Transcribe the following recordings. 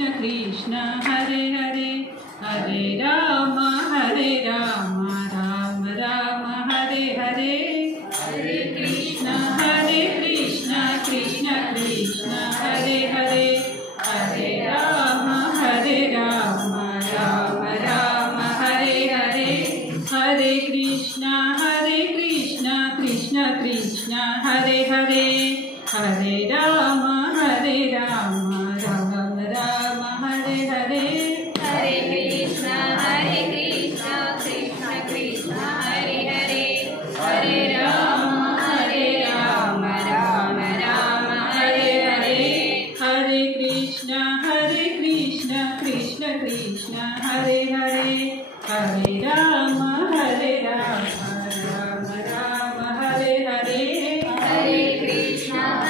कृष्ण कृष्ण हरे हरे हरे राम राम राम हरे हरे हरे कृष्ण कृष्ण कृष्ण हरे हरे हरे राम राम राम हरे हरे हरे कृष्ण कृष्ण कृष्ण हरे हरे हरे राम राम राम हरे हरे हरे कृष्ण कृष्ण कृष्ण हरे हरे हरे राम राम राम हरे हरे हरे कृष्ण कृष्ण कृष्ण हरे हरे हरे राम राम राम हरे हरे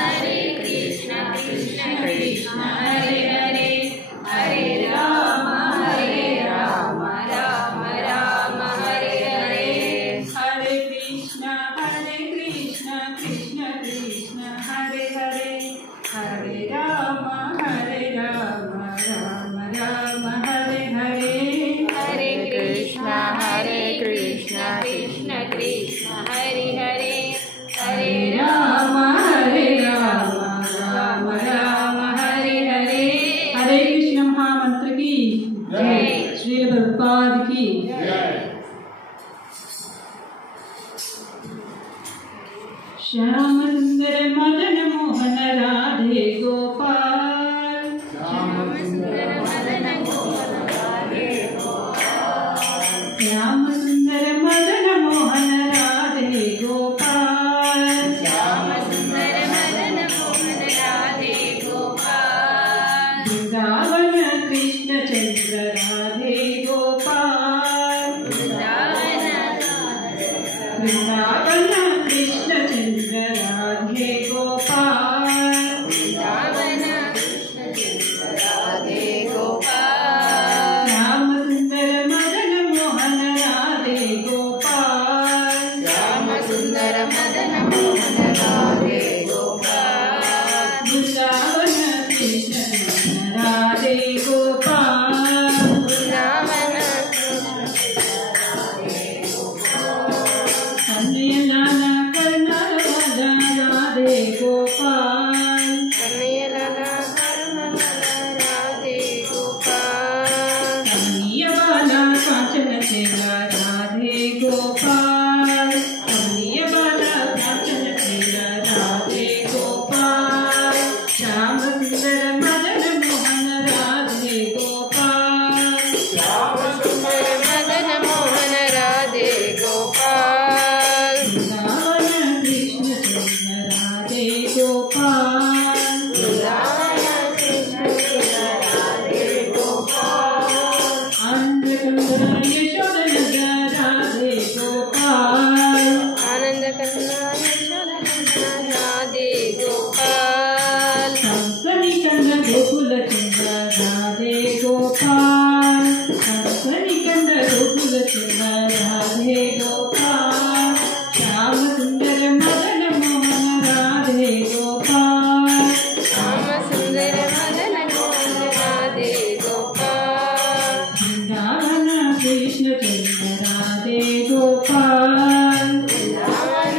हरे कृष्ण कृष्ण कृष्ण हरे हरे हरे राम राम राम हरे हरे हरे कृष्ण कृष्ण कृष्ण हरे हरे हरे राम राम राम हरे हरे हरे कृष्ण कृष्ण कृष्ण हरे हरे हरे राम राम राम हरे हरे हरे कृष्ण महामंत्र की जय श्री प्रभुपाद की श्याम सुंदर मदन मोहन राधे गोपाल श्याम सुंदर मदन मोहन राधे गोपाल श्याम सुंदर मदन मोहन राधे गोपाल श्याम सुंदर मदन मोहन राधे गोपाल वृंदावन कृष्ण चंद्र राधे गोपाल वृंदावन कृष्ण चंद्र राधे गोपाल वृंदावन कृष्ण चंद्र राधे गोपाल श्याम सुंदर मदन मोहन राधे गोपाल श्याम सुंदर मदन मोहन राधे गोपाल वृंदावन कृष्ण चंद्र राधे गोपाल वृंदावन कन्हैया लाला करनाल वाला राधे गोपाल कन्हैया लाला करनाल राधे गोपाल कन्हैया वाला कांचन चेला राधे गोपाल कन्हैया वाला कांचन चेला राधे गोपाल श्याम सुंदर मदन मोहन राधे गोपाल श्याम सुंदर मदन मोहन राधे गोपाल वृंदावन कृष्ण चंद्र राधे गोपाल वृंदावन कृष्ण चंद्र राधे गोपाल आनंद कंद यशोदनंदन राधे गोपाल आनंद कंद यशोदनंदन राधे गोपाल कंसनी कंद गोकुल चंद्र राधे गोपाल कंसनी कंद गोकुल चंद्र राधे गोपाल श्याम सुंदर मदन मोहन राधे गोपाल श्याम सुंदर मदन मोहन राधे गोपाल वृंदावन कृष्ण चंद्र राधे गोपाल वृंदावन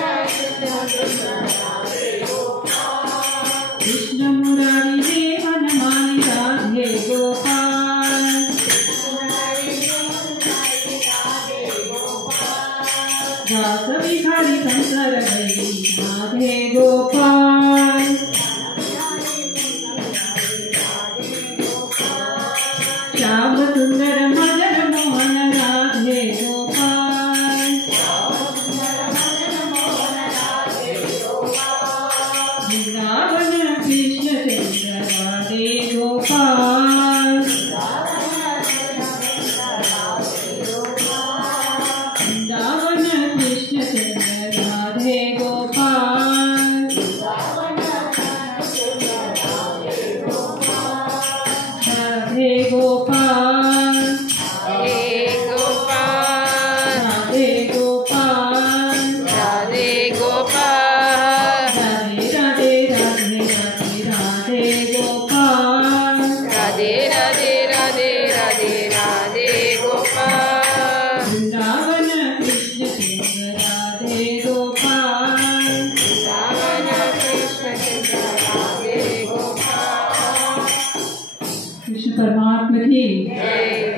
कृष्ण राधे गोपाल कृष्ण मुरारी देवन माली राधे गोपाल दास भिखारी शंकर भैरी राधे गोपाल श्याम सुंदर मदन मोहन राधे गोपाल वृंदावन कृष्ण चंद्र राधे गोपाल वृंदावन कृष्ण चंद्र राधे गोपाल राधे गोपाल राधे गोपाल राधे गोपाल राधे राधे राधे राधे राधे गोपाल राधे राधे राधे राधे राधे राधे गोपाल वृंदावन कृष्ण कृष्ण राधे गोपाल वृंदावन कृष्ण कृष्ण राधे गोपाल। कृष्ण परमात्मा की जय।